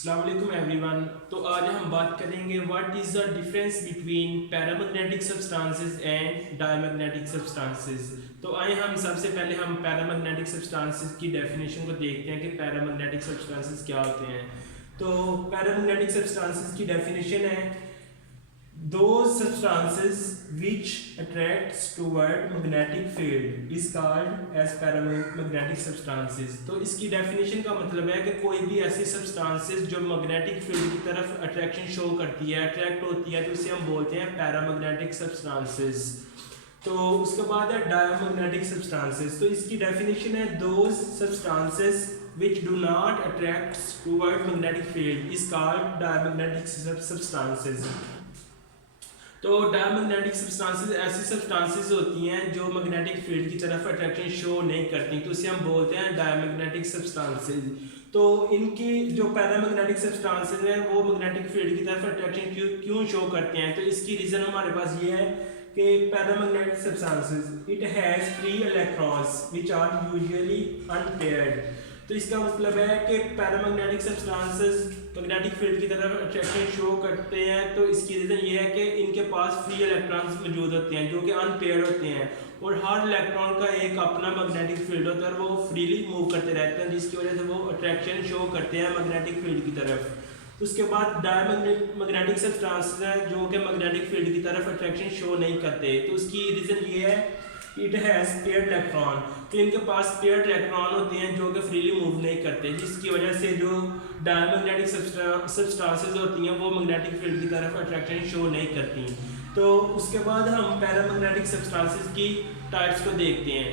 अस्सलाम वालेकुम एवरीवन। तो आज हम बात करेंगे what is the difference between paramagnetic substances and diamagnetic substances. तो आइए हम सबसे पहले हम पैरामैग्नेटिक सब्सटेंसेस की डेफिनेशन को देखते हैं कि पैरामैग्नेटिक सब्सटेंसेस क्या होते हैं। तो पैरामैग्नेटिक सब्सटेंसेस की डेफिनेशन है those substances which attracts toward magnetic field is called as paramagnetic substances। तो इसकी डेफिनेशन का मतलब है कि कोई भी ऐसी सब्सटेंसेस जो मैग्नेटिक फील्ड की तरफ अट्रैक्शन शो करती है, अट्रैक्ट होती है, तो इसे हम बोलते हैं पैरामैग्नेटिक सब्सटेंसेस। तो उसके बाद है डायमैग्नेटिक सब्सटेंसेस। तो इसकी डेफिनेशन है those substances which do not attract toward magnetic field is called diamagnetic substances। तो डायमैग्नेटिक सब्सटेंसेस ऐसी सब्सटेंसेस होती हैं जो मैग्नेटिक फील्ड की तरफ अट्रैक्शन शो नहीं करती, तो उसे हम बोलते हैं डायमैग्नेटिक सब्सटेंसेस। तो इनकी जो पैरामैग्नेटिक सब्सटेंसेस हैं वो मैग्नेटिक फील्ड की तरफ अट्रैक्शन क्यों शो करते हैं, तो इसकी रीज़न हमारे पास ये है कि paramagnetic substances it has free electrons which are usually unpaired. तो इसका मतलब है कि पैरामैग्नेटिक सब्सटेंसेस मैग्नेटिक फील्ड की तरफ अट्रैक्शन शो करते हैं, तो इसकी रीज़न ये है कि इनके पास फ्री इलेक्ट्रॉन्स मौजूद होते हैं जो कि अनपेयर्ड होते हैं, और हर इलेक्ट्रॉन का एक अपना मैग्नेटिक फील्ड होता है और वो फ्रीली मूव करते रहते हैं, जिसकी वजह से वो अट्रैक्शन शो करते हैं मैग्नेटिक फील्ड की तरफ। उसके बाद डायमैग्नेटिक सब्सटेंसेस हैं जो कि मैग्नेटिक फील्ड की तरफ अट्रैक्शन शो नहीं करते, तो उसकी रीज़न ये है इट हैज़ पेयर्ड इलेक्ट्रॉन। तो इनके पास पेयर्ड इलेक्ट्रॉन होते हैं जो कि फ्रीली मूव नहीं करते, जिसकी वजह से जो डायमैग्नेटिक सब्सटेंसेस होती हैं वो मैग्नेटिक फील्ड की तरफ अट्रैक्शन शो नहीं करती। तो उसके बाद हम पैरामैग्नेटिक सब्सटेंसेस की टाइप्स को देखते हैं।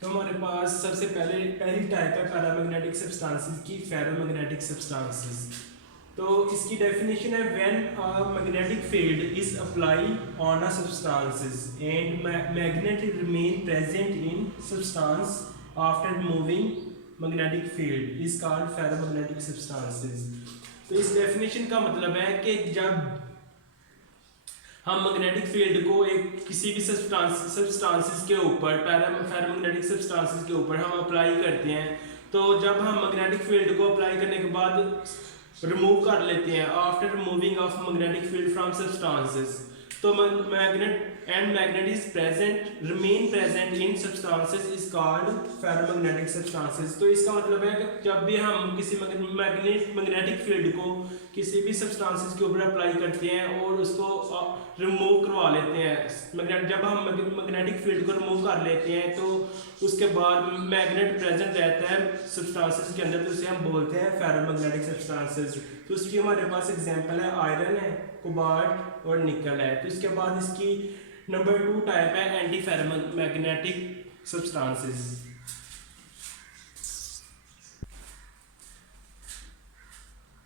तो हमारे पास सबसे पहली टाइप है पैरामैग्नेटिक सब्सटेंसेस की, फेरोमैग्नेटिक सब्सटेंसेस। तो इसकी डेफिनेशन है when a magnetic field is applied on a substances and magnet remain present in substance after moving magnetic field is called ferromagnetic substances. तो इस डेफिनेशन का मतलब है कि जब हम मैग्नेटिक फील्ड को एक किसी भी सब्सटेंसेस के ऊपर, फेरोमैग्नेटिक सब्सटेंसेस के ऊपर हम अप्लाई करते हैं, तो जब हम मैग्नेटिक फील्ड को अप्लाई करने के बाद रिमूव कर लेते हैं after removing of magnetic field from substances, तो magnet is present remain present in substances is called ferromagnetic substances. तो इसका मतलब है कि जब भी हम किसी मैग्नेटिक फील्ड को किसी भी सब्सटेंसेस के ऊपर अप्लाई करते हैं और उसको रिमूव करवा लेते हैं, जब हम मैग्नेटिक फील्ड को रिमूव कर लेते हैं तो उसके बाद मैग्नेट प्रेजेंट रहता है सब्सटेंसेस के अंदर, तो उसे हम बोलते हैं फेरोमैग्नेटिक सब्सटेंसेस। तो उसकी हमारे पास एग्जांपल है आयरन है, कोबाल्ट और निकल है। तो इसके बाद इसकी नंबर 2 टाइप है एंटी फेरोमैग्नेटिक सब्सटेंसेस।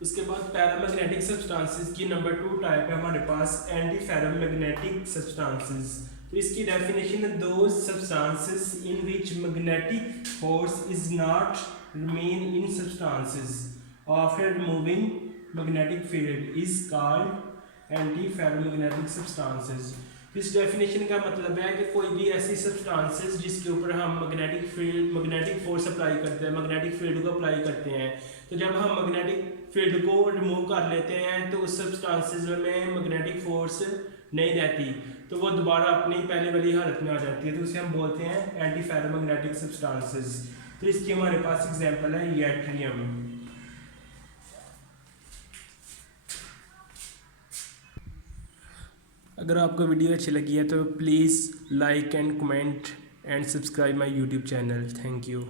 उसके बाद पैरामैग्नेटिक सब्सटेंसेस की नंबर 2 टाइप है हमारे पास एंटी फेरोमैग्नेटिक सब्सटेंसेस। तो इसकी डेफिनेशन है those substances in which magnetic force is not remain in substances after removing magnetic field is called anti ferromagnetic substances. इस definition का मतलब है कि कोई भी ऐसी सब्सटेंसेस जिसके ऊपर हम मैग्नेटिक फोर्स अप्लाई करते हैं, मैग्नेटिक फील्ड को अप्लाई करते हैं, तो जब हम मैग्नेटिक फील्ड को रिमूव कर लेते हैं तो उस सब्सटेंसेस में मैग्नेटिक फोर्स नहीं रहती, तो वो दोबारा अपनी पहले वाली हालत में आ जाती है, तो उसे हम बोलते हैं एंटी फेरोमैग्नेटिक सब्सटेंसेस। तो इसकी हमारे पास एग्जांपल है यट्रियम। अगर आपको वीडियो अच्छी लगी है तो please like and comment and subscribe my YouTube channel. Thank you.